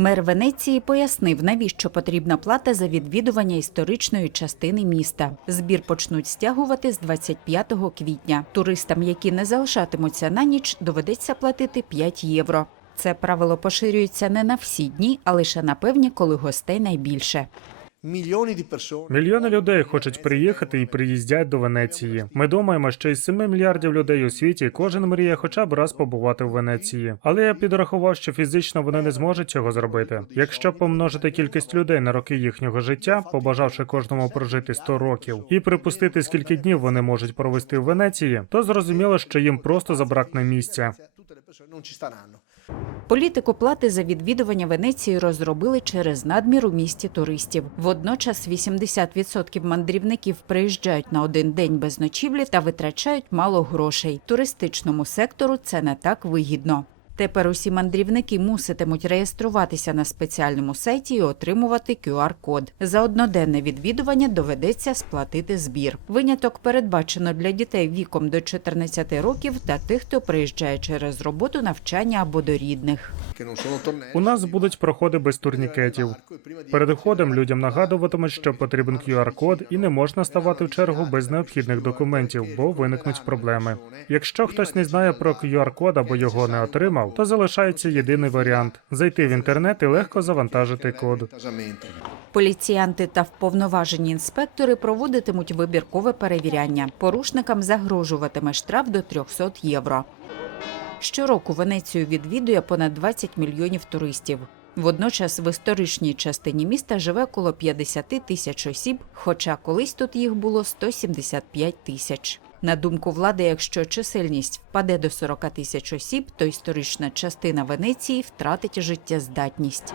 Мер Венеції пояснив, навіщо потрібна плата за відвідування історичної частини міста. Збір почнуть стягувати з 25 квітня. Туристам, які не залишатимуться на ніч, доведеться платити 5 євро. Це правило поширюється не на всі дні, а лише на певні, коли гостей найбільше. Мільйони людей хочуть приїхати і приїздять до Венеції. Ми думаємо, що із 7 мільярдів людей у світі кожен мріє хоча б раз побувати в Венеції. Але я підрахував, що фізично вони не зможуть цього зробити. Якщо помножити кількість людей на роки їхнього життя, побажавши кожному прожити 100 років, і припустити, скільки днів вони можуть провести в Венеції, то зрозуміло, що їм просто забракне місця. Tutte le persone non ci staranno. Політику плати за відвідування Венеції розробили через надмір у місті туристів. Водночас 80% мандрівників приїжджають на один день без ночівлі та витрачають мало грошей. Туристичному сектору це не так вигідно. Тепер усі мандрівники муситимуть реєструватися на спеціальному сайті і отримувати QR-код. За одноденне відвідування доведеться сплатити збір. Виняток передбачено для дітей віком до 14 років та тих, хто приїжджає через роботу, навчання або до рідних. У нас будуть проходи без турнікетів. Перед входом людям нагадуватимуть, що потрібен QR-код і не можна ставати в чергу без необхідних документів, бо виникнуть проблеми. Якщо хтось не знає про QR-код або його не отримав, то залишається єдиний варіант зайти в інтернет і легко завантажити код. Поліціянти та вповноважені інспектори проводитимуть вибіркове перевіряння. Порушникам загрожуватиме штраф до 300 євро. Щороку Венецію відвідує понад 20 мільйонів туристів. Водночас в історичній частині міста живе коло 50 тисяч осіб, хоча колись тут їх було 175 тисяч. На думку влади, якщо чисельність впаде до 40 тисяч осіб, то історична частина Венеції втратить життєздатність.